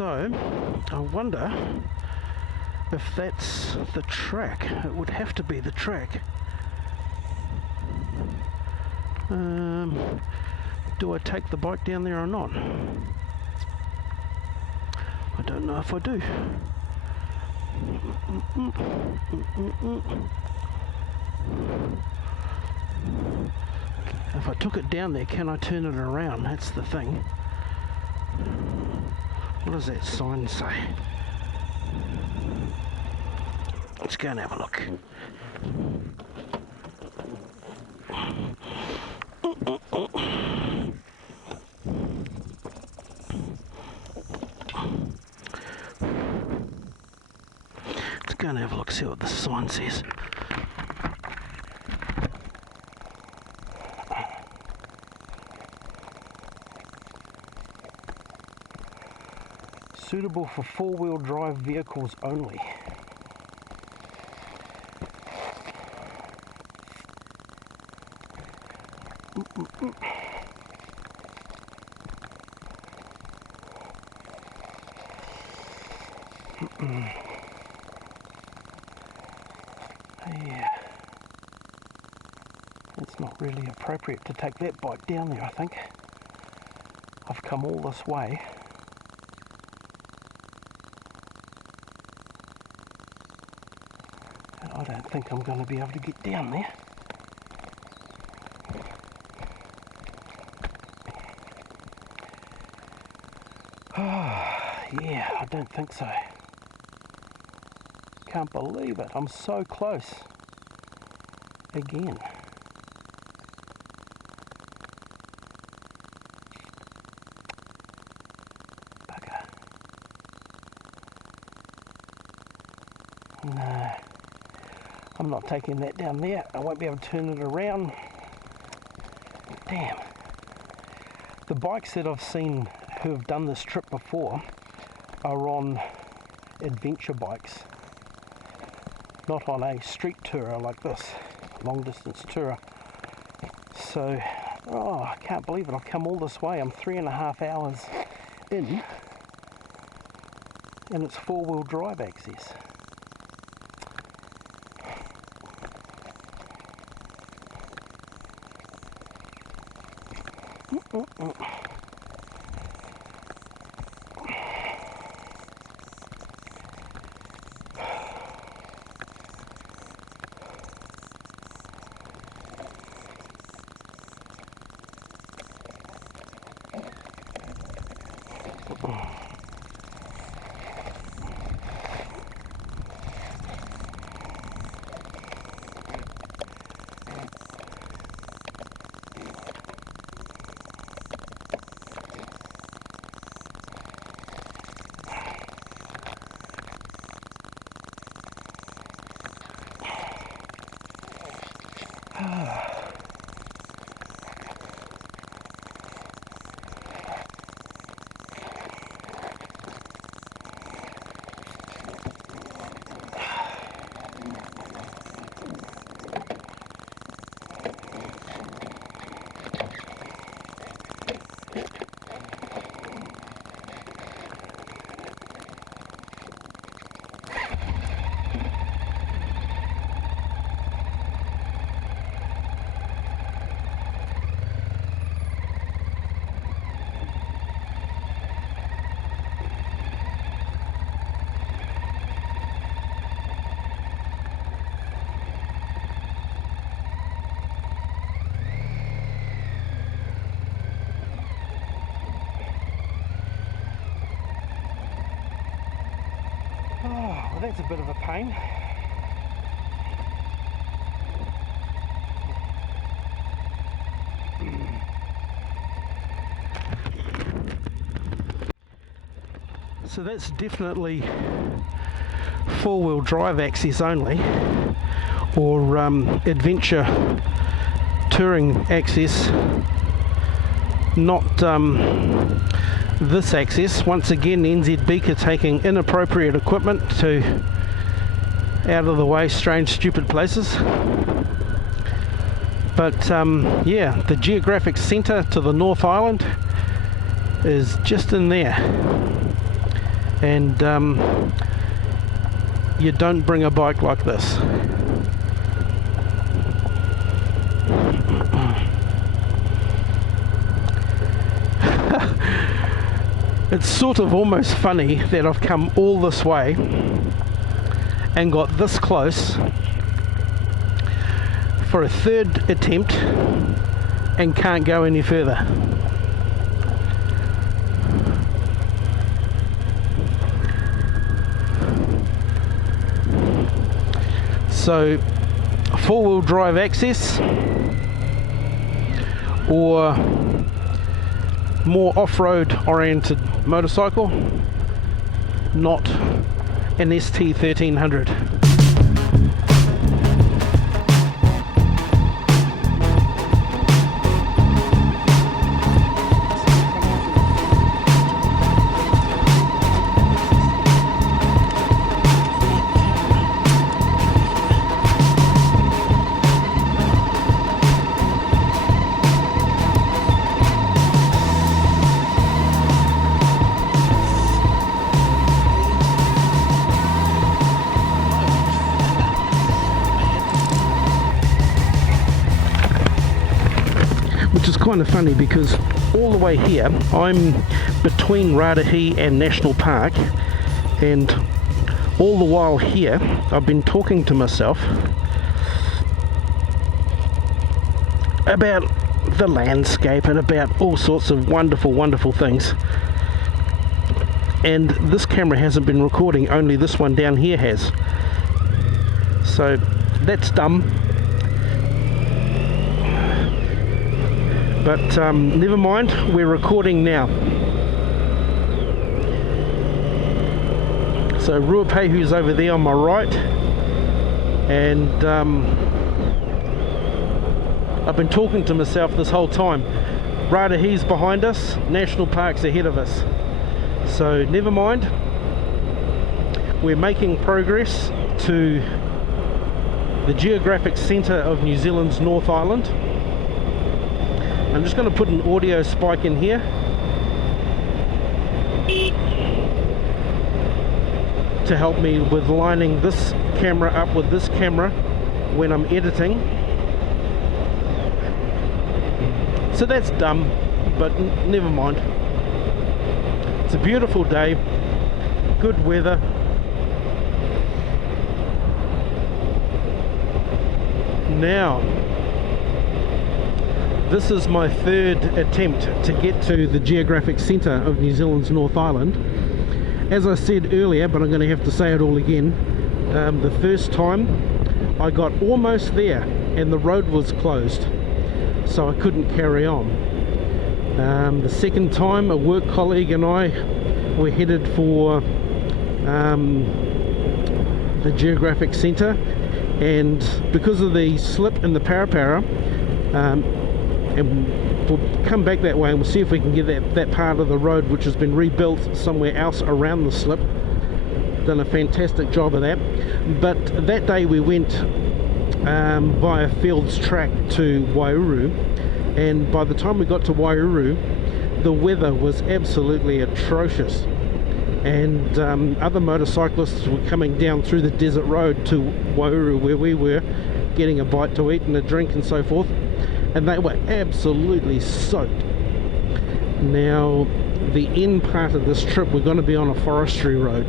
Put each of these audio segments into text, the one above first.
So I wonder if that's the track. It would have to be the track. Do I take the bike down there or not? I don't know if I do. If I took it down there, can I turn it around? That's the thing. What does that sign say? Let's go and have a look. Let's go and have a look, see what the sign says. Suitable for four-wheel drive vehicles only. Yeah, it's not really appropriate to take that bike down there, I think. I've come all this way. I don't think I'm going to be able to get down there. Yeah, I don't think so. Can't believe it, I'm so close. Again. Bugger. No. I'm not taking that down there. I won't be able to turn it around. Damn. The bikes that I've seen who have done this trip before are on adventure bikes, not on a street tourer like this, long distance tourer. So, oh, I can't believe it. I've come all this way. I'm 3.5 hours in, and it's four-wheel drive access. Oh, well, that's a bit of a pain. So that's definitely four-wheel drive access only, or adventure touring access, not this access. Once again, nzbeeker taking inappropriate equipment to out of the way strange stupid places. But yeah, the Geographic centre to the North Island is just in there. and you don't bring a bike like this. It's sort of almost funny that I've come all this way and got this close for a third attempt and can't go any further. So, four-wheel drive access or more off-road oriented motorcycle, not an ST1300. Which is kind of funny because all the way here I'm between Radahi and National Park, and all the while here I've been talking to myself about the landscape and about all sorts of wonderful things, and this camera hasn't been recording, only this one down here has. So that's dumb. But never mind, we're recording now. So Ruapehu's over there on my right, and I've been talking to myself this whole time. Radahi's behind us, National Park's ahead of us. So never mind, we're making progress to the Geographic Centre of New Zealand's North Island. I'm just going to put an audio spike in here to help me with lining this camera up with this camera when I'm editing. So that's dumb, but never mind. It's a beautiful day, good weather. Now, this is my third attempt to get to the Geographic Centre of New Zealand's North Island. As I said earlier, but I'm going to have to say it all again, the first time I got almost there and the road was closed, so I couldn't carry on. The second time, a work colleague and I were headed for the Geographic Centre, and because of the slip in the Parapara, and we'll come back that way and we'll see if we can get that part of the road which has been rebuilt somewhere else around the slip. Done a fantastic job of that. But that day we went via Fields Track to Waiouru, and by the time we got to Waiouru the weather was absolutely atrocious, and other motorcyclists were coming down through the desert road to Waiouru where we were, getting a bite to eat and a drink and so forth, and they were absolutely soaked. Now, the end part of this trip we're going to be on a forestry road,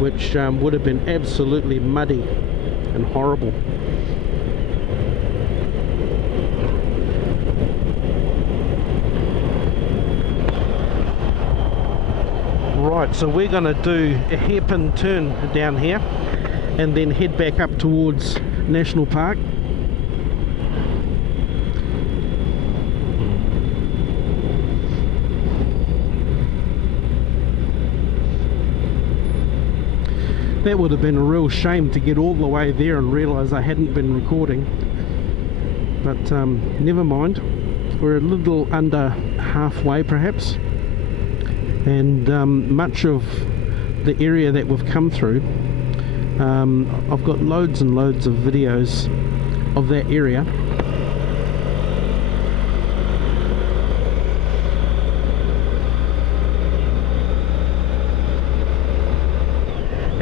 which would have been absolutely muddy and horrible. Right, so we're going to do a hairpin turn down here and then head back up towards National Park. That would have been a real shame to get all the way there and realise I hadn't been recording, but never mind, we're a little under halfway perhaps, and much of the area that we've come through, I've got loads and loads of videos of that area.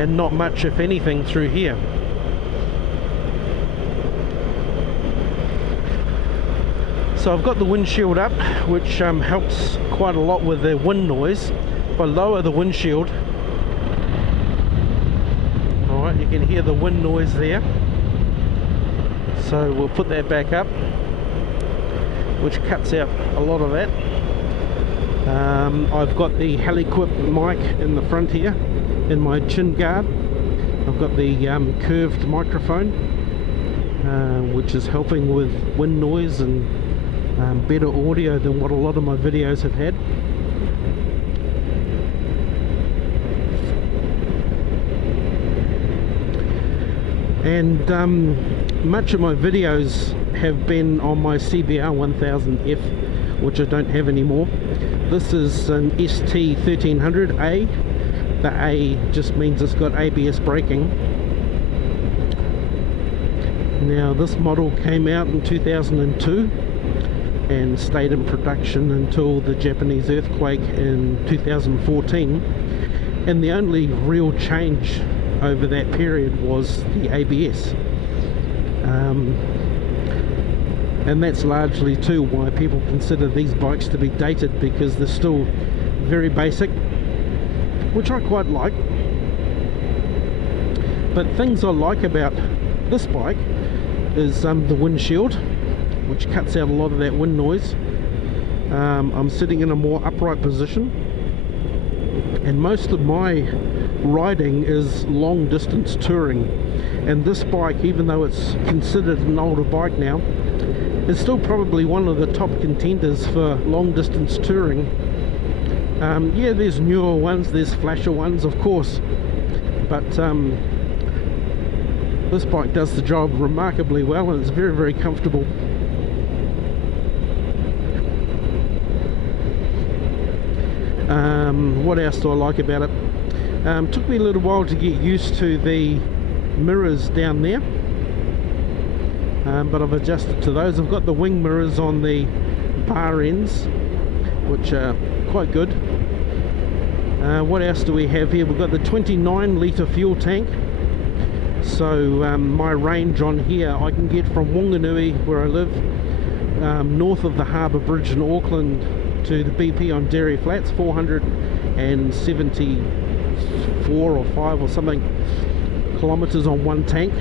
and not much if anything through here. So I've got the windshield up, which helps quite a lot with the wind noise. If I lower the windshield, alright, you can hear the wind noise there. So we'll put that back up, which cuts out a lot of that. I've got the Heliquip mic in the front here, in my chin guard. I've got the curved microphone, which is helping with wind noise and better audio than what a lot of my videos have had. And much of my videos have been on my CBR 1000F, which I don't have anymore. This is an ST1300A. The A just means it's got ABS braking. Now this model came out in 2002 and stayed in production until the Japanese earthquake in 2014, and the only real change over that period was the ABS, and that's largely too why people consider these bikes to be dated, because they're still very basic, which I quite like. But things I like about this bike is the windshield, which cuts out a lot of that wind noise. I'm sitting in a more upright position, and most of my riding is long distance touring, and this bike, even though it's considered an older bike now, is still probably one of the top contenders for long distance touring. Yeah, there's newer ones, there's flasher ones, of course, but this bike does the job remarkably well, and it's very, very comfortable. What else do I like about it? Took me a little while to get used to the mirrors down there, but I've adjusted to those. I've got the wing mirrors on the bar ends, which are quite good. What else do we have here? We've got the 29 litre fuel tank. So my range on here, I can get from Wanganui, where I live, north of the Harbour Bridge in Auckland, to the BP on Dairy Flats, 474 or 5 or something kilometres on one tank.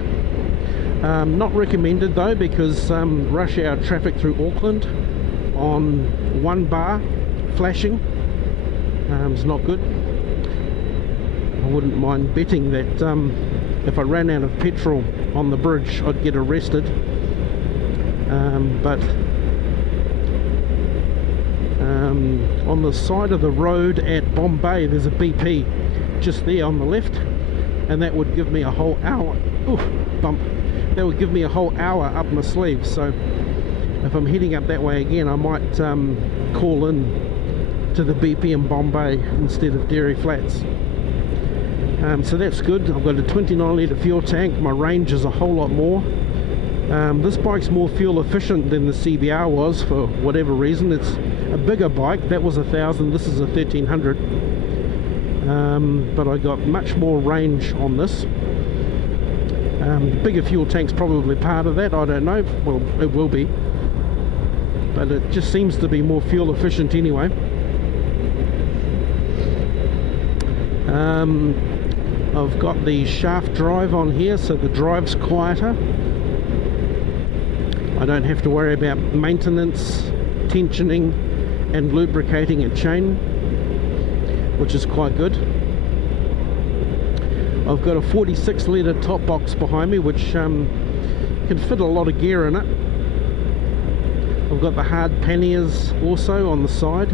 Not recommended though, because rush hour traffic through Auckland on one bar flashing is not good. I wouldn't mind betting that if I ran out of petrol on the bridge, I'd get arrested. But on the side of the road at Bombay, there's a BP just there on the left, and that would give me a whole hour. Ooh, bump. That would give me a whole hour up my sleeve. So if I'm heading up that way again, I might call in to the BP in Bombay instead of Dairy Flats. So that's good. I've got a 29 litre fuel tank. My range is a whole lot more. This bike's more fuel efficient than the CBR was for whatever reason. It's a bigger bike. That was 1000, this is a 1300. But I got much more range on this. Bigger fuel tank's probably part of that, I don't know. Well, it will be, but it just seems to be more fuel efficient anyway. I've got the shaft drive on here, so the drive's quieter. I don't have to worry about maintenance, tensioning and lubricating a chain, which is quite good. I've got a 46 litre top box behind me, which can fit a lot of gear in it. I've got the hard panniers also on the side.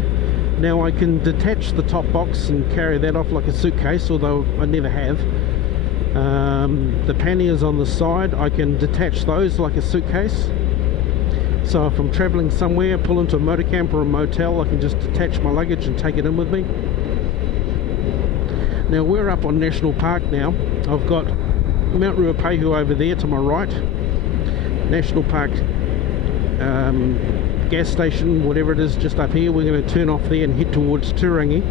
Now I can detach the top box and carry that off like a suitcase, although I never have. The panniers on the side, I can detach those like a suitcase. So if I'm travelling somewhere, pull into a motor camp or a motel, I can just detach my luggage and take it in with me. Now we're up on National Park now. I've got Mount Ruapehu over there to my right. National Park gas station, whatever it is, just up here. We're going to turn off there and head towards Turangi.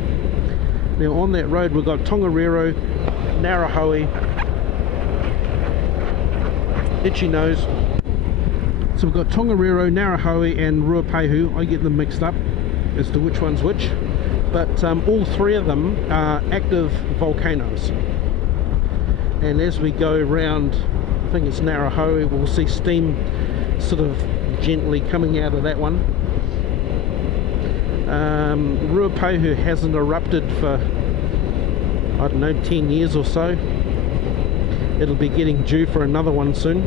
Now on that road we've got Tongariro, Narahoe, Itchy Nose. So we've got Tongariro, Narahoe and Ruapehu. I get them mixed up as to which one's which, but all three of them are active volcanoes. And as we go around, I think it's Narahoe, we'll see steam sort of gently coming out of that one. Ruapehu hasn't erupted for, I don't know, 10 years or so. It'll be getting due for another one soon.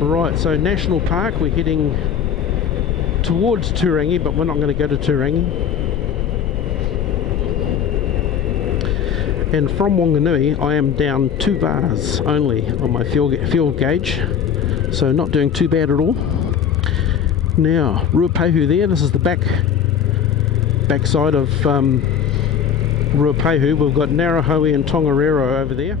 Right, so National Park, we're heading towards Turangi, but we're not going to go to Turangi. And from Wanganui, I am down 2 bars only on my fuel gauge, so not doing too bad at all. Now, Ruapehu there, this is the back side of Ruapehu. We've got Narahoe and Tongariro over there.